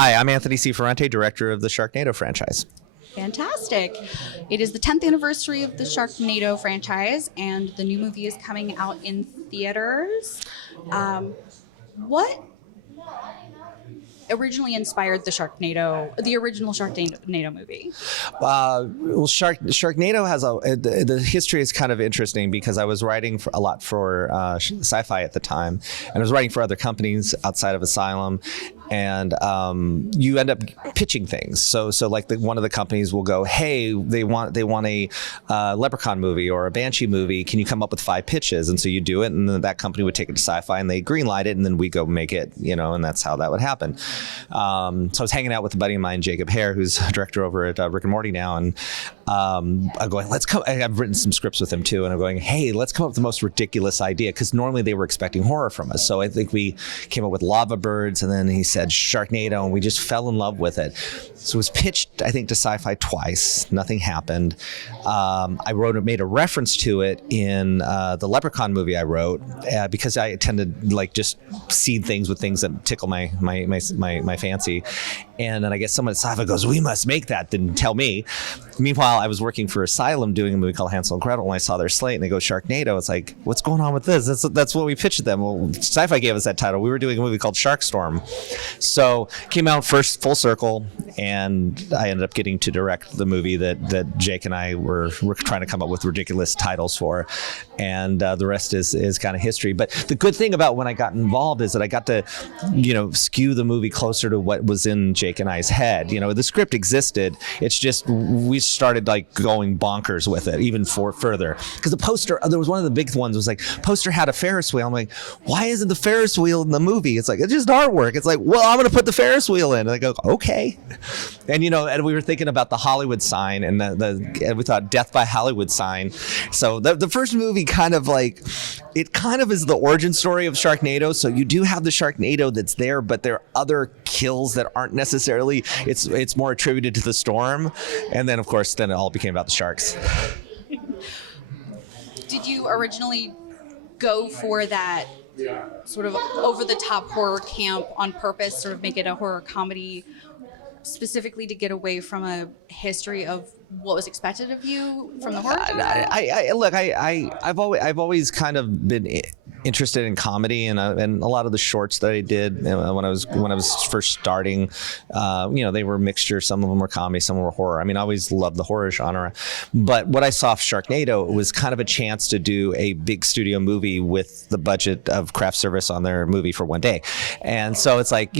Hi, I'm Anthony C. Ferrante, director of the Sharknado franchise. Fantastic. It is the 10th anniversary of the Sharknado franchise, and the new movie is coming out in theaters. What originally inspired the original Sharknado movie? Sharknado has the history is kind of interesting because I was writing a lot for sci-fi at the time, and I was writing for other companies outside of Asylum. And you end up pitching things. So like one of the companies will go, hey, they want a Leprechaun movie or a Banshee movie. Can you come up with 5 pitches? And so you do it, and then that company would take it to Sci-Fi, and they greenlight it, and then we go make it, and that's how that would happen. So I was hanging out with a buddy of mine, Jacob Hare, who's a director over at Rick and Morty now, and I'm going, let's come. I've written some scripts with him too, and I'm going, hey, let's come up with the most ridiculous idea, because normally they were expecting horror from us. So I think we came up with Lava Birds, and then he said Sharknado, and we just fell in love with it. So it was pitched, I think, to Sci-Fi twice. Nothing happened. I made a reference to it in the Leprechaun movie I wrote, because I tend to like just seed things with things that tickle my fancy. And then I guess someone at Sci-Fi goes, we must make that, didn't tell me. Meanwhile, I was working for Asylum doing a movie called Hansel and Gretel, and I saw their slate, and they go, Sharknado. It's like, what's going on with this? That's what we pitched them. Well, Sci-Fi gave us that title. We were doing a movie called Sharkstorm. So came out first full circle, and I ended up getting to direct the movie that Jake and I were trying to come up with ridiculous titles for. And the rest is kind of history. But the good thing about when I got involved is that I got to, skew the movie closer to what was in Jake and I's head. The script existed. It's just we started like going bonkers with it even further. Because the poster, there was one of the big ones was like, poster had a Ferris wheel. I'm like, why isn't the Ferris wheel in the movie? It's like, it's just artwork. It's like, well, I'm going to put the Ferris wheel in. And I go, okay. And and we were thinking about the Hollywood sign, and and we thought Death by Hollywood sign. So the first movie kind of is the origin story of Sharknado. So you do have the Sharknado that's there, but there are other kills that aren't necessarily, it's more attributed to the storm. And then of course, then it all became about the sharks. Did you originally go for that sort of over-the-top horror camp on purpose, sort of make it a horror comedy, specifically to get away from a history of what was expected of you from the horror genre? I've always kind of been interested in comedy, and a lot of the shorts that I did when I was first starting, they were mixture. Some of them were comedy, some were horror. I mean, I always loved the horror genre, but what I saw of Sharknado was kind of a chance to do a big studio movie with the budget of craft service on their movie for one day. And so it's like,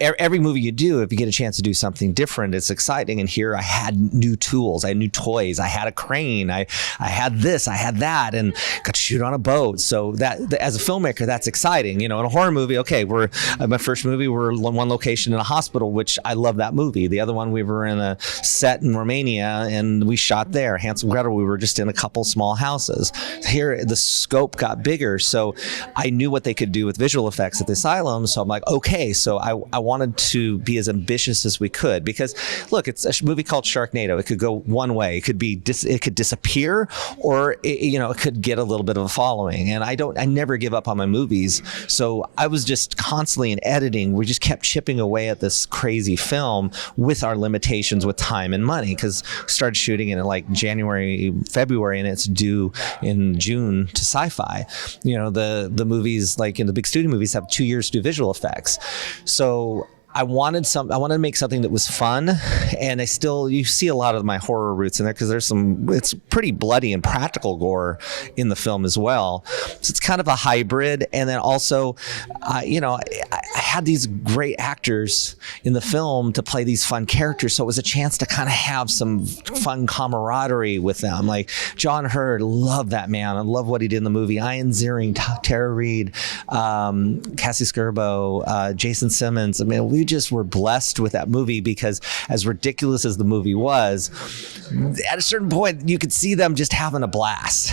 every movie you do, if you get a chance to do something different, it's exciting. And here I had new tools, I had new toys, I had a crane, I had this, I had that, and got to shoot on a boat. So that as a filmmaker, that's exciting. In a horror movie, okay, my first movie, we're in one location in a hospital, which I love that movie. The other one, we were in a set in Romania, and we shot there. Hansel and Gretel, we were just in a couple small houses. Here, the scope got bigger, so I knew what they could do with visual effects at the Asylum. So I'm like, okay, so I wanted to be as ambitious as we could, because look, it's a movie called Sharknado. It could go one way. It could be it could disappear, or it could get a little bit of a following. And I never give up on my movies. So I was just constantly in editing. We just kept chipping away at this crazy film with our limitations with time and money, because we started shooting it in like January, February, and it's due in June to Sci-Fi. The movies, like in the big studio movies, have 2 years to do visual effects. So I wanted to make something that was fun, and you see a lot of my horror roots in there, because it's pretty bloody and practical gore in the film as well. So it's kind of a hybrid. And then also, I had these great actors in the film to play these fun characters. So it was a chance to kind of have some fun camaraderie with them. Like John Hurd, love that man. I love what he did in the movie. Ian Ziering, Tara Reid, Cassie Skirbo, Jason Simmons. I mean, we just were blessed with that movie, because as ridiculous as the movie was, at a certain point you could see them just having a blast.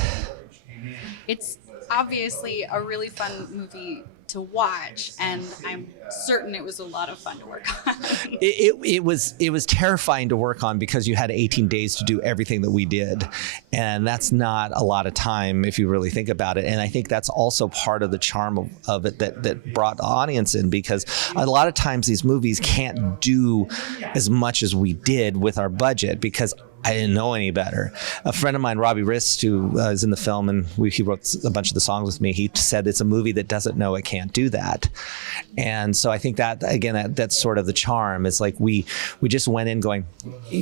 It's obviously a really fun movie to watch, and I'm certain it was a lot of fun to work on. It was terrifying to work on because you had 18 days to do everything that we did, and that's not a lot of time if you really think about it. And I think that's also part of the charm of it that brought the audience in, because a lot of times these movies can't do as much as we did with our budget because I didn't know any better. A friend of mine, Robbie Rist, who is in the film, and he wrote a bunch of the songs with me, he said it's a movie that doesn't know it can't do that. And so I think that, again, that's sort of the charm. It's like we just went in going,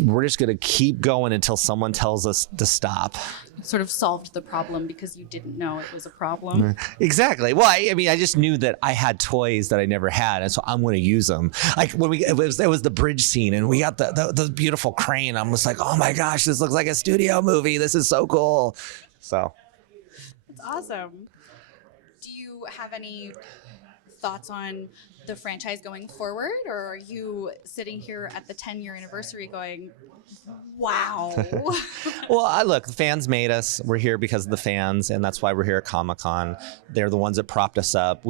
we're just going to keep going until someone tells us to stop. Sort of solved the problem because you didn't know it was a problem. Exactly. Well, I mean, I just knew that I had toys that I never had, and so I'm going to use them. Like when it was the bridge scene, and we got the beautiful crane. I'm just like, oh my gosh, this looks like a studio movie. This is so cool. So It's awesome. Do you have any thoughts on the franchise going forward, or are you sitting here at the 10-year anniversary going, wow? Well, look, the fans made us. We're here because of the fans, and that's why we're here at Comic-Con. They're the ones that propped us up.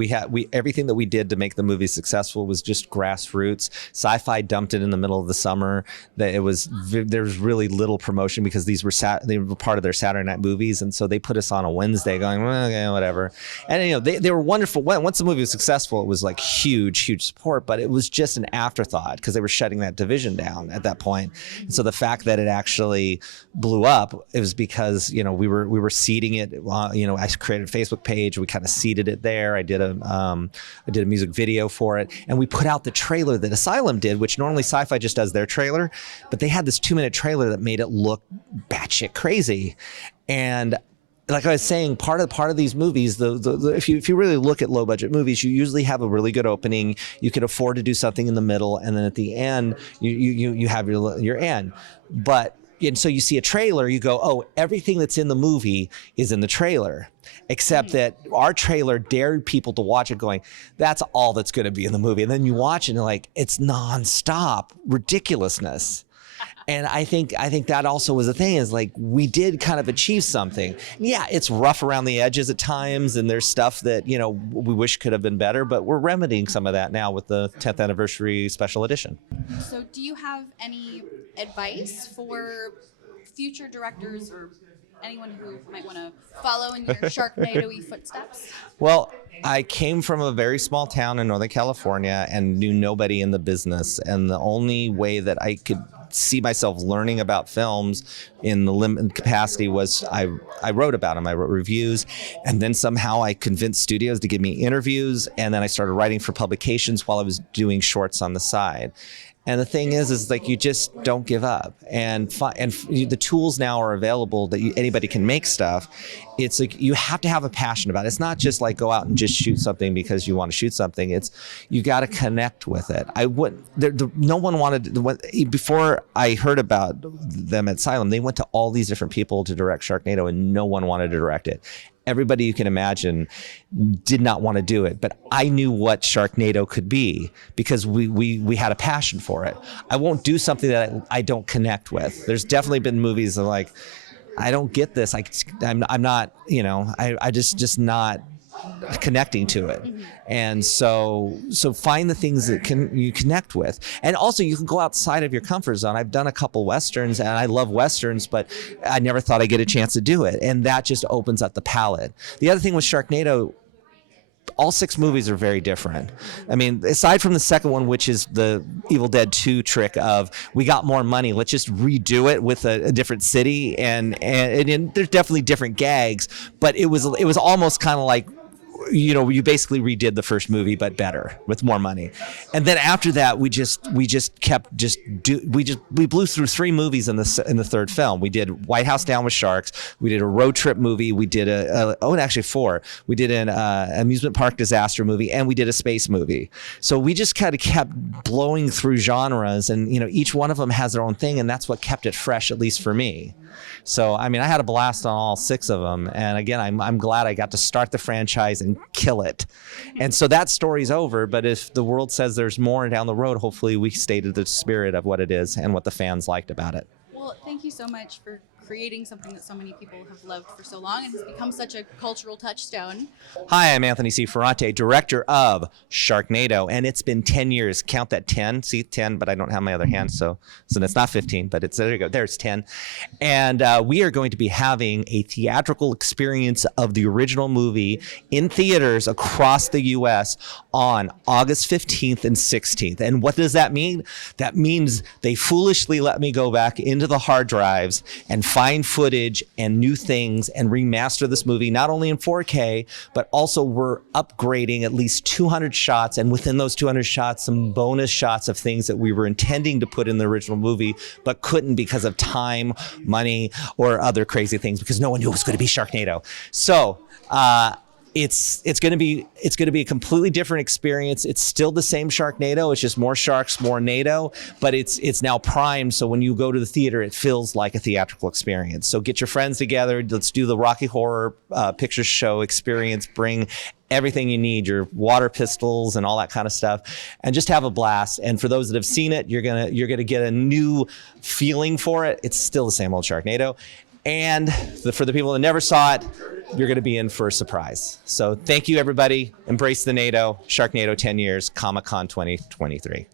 Everything that we did to make the movie successful was just grassroots. Sci-Fi dumped it in the middle of the summer. There was really little promotion because they were part of their Saturday night movies, and so they put us on a Wednesday, going, well, okay, whatever. And they were wonderful. Once the movie was successful, it was like huge support, but it was just an afterthought because they were shutting that division down at that point. And so the fact that it actually blew up, it was because we were seeding it. I created a Facebook page. We kind of seeded it there. I did a music video for it, and we put out the trailer that Asylum did, which normally Sci-Fi just does their trailer, but they had this 2-minute trailer that made it look batshit crazy. And like I was saying, part of these movies, if you really look at low budget movies, you usually have a really good opening. You can afford to do something in the middle, and then at the end, you have your end. And so you see a trailer, you go, oh, everything that's in the movie is in the trailer, except that our trailer dared people to watch it going, that's all that's going to be in the movie. And then you watch it and you're like, it's nonstop ridiculousness. And I think that also was the thing, is like we did kind of achieve something. Yeah, it's rough around the edges at times, and there's stuff that we wish could have been better, but we're remedying some of that now with the 10th anniversary special edition. So do you have any advice for future directors or anyone who might want to follow in your Sharknado-y footsteps? Well, I came from a very small town in Northern California and knew nobody in the business, and the only way that I could see myself learning about films in the limited capacity was I wrote about them. I wrote reviews, and then somehow I convinced studios to give me interviews, and then I started writing for publications while I was doing shorts on the side. And the thing is like you just don't give up. And the tools now are available that anybody can make stuff. It's like you have to have a passion about it. It's not just like go out and just shoot something because you want to shoot something. It's you got to connect with it. No one wanted before I heard about them at Asylum. They went to all these different people to direct Sharknado, and no one wanted to direct it. Everybody you can imagine did not want to do it, but I knew what Sharknado could be because we had a passion for it. I won't do something that I don't connect with. There's definitely been movies that like, I don't get this. I'm not, I just not connecting to it. And so find the things that you connect with. And also you can go outside of your comfort zone. I've done a couple Westerns, and I love Westerns, but I never thought I'd get a chance to do it. And that just opens up the palette. The other thing with Sharknado, all 6 movies are very different. I mean, aside from the second one, which is the Evil Dead 2 trick of we got more money, let's just redo it with a different city, and there's definitely different gags, but it was almost kind of like, you basically redid the first movie but better with more money. And then after that we blew through 3 movies in the third film. We did White House Down with Sharks, we did a road trip movie, we did actually 4. We did an amusement park disaster movie, and we did a space movie. So we just kind of kept blowing through genres, and each one of them has their own thing, and that's what kept it fresh, at least for me. So, I mean, I had a blast on all 6 of them. And again, I'm glad I got to start the franchise and kill it. And so that story's over. But if the world says there's more down the road, hopefully we stay to the spirit of what it is and what the fans liked about it. Well, thank you so much for creating something that so many people have loved for so long and has become such a cultural touchstone. Hi, I'm Anthony C. Ferrante, director of Sharknado, and it's been 10 years. Count that 10. See, 10, but I don't have my other hand, so it's not 15, but there you go. There's 10. And we are going to be having a theatrical experience of the original movie in theaters across the U.S. on August 15th and 16th. And what does that mean? That means they foolishly let me go back into the hard drives and find footage and new things and remaster this movie, not only in 4K, but also we're upgrading at least 200 shots, and within those 200 shots, some bonus shots of things that we were intending to put in the original movie, but couldn't because of time, money, or other crazy things, because no one knew it was going to be Sharknado. So, it's going to be a completely different experience. It's still the same Sharknado. It's just more sharks, more NATO, but it's now primed. So when you go to the theater, it feels like a theatrical experience. So get your friends together. Let's do the Rocky Horror Picture Show experience. Bring everything you need, your water pistols and all that kind of stuff, and just have a blast. And for those that have seen it, you're gonna get a new feeling for it. It's still the same old Sharknado. And for the people that never saw it, you're going to be in for a surprise. So thank you, everybody. Embrace the NATO. Sharknado 10 years, ComicCon 2023.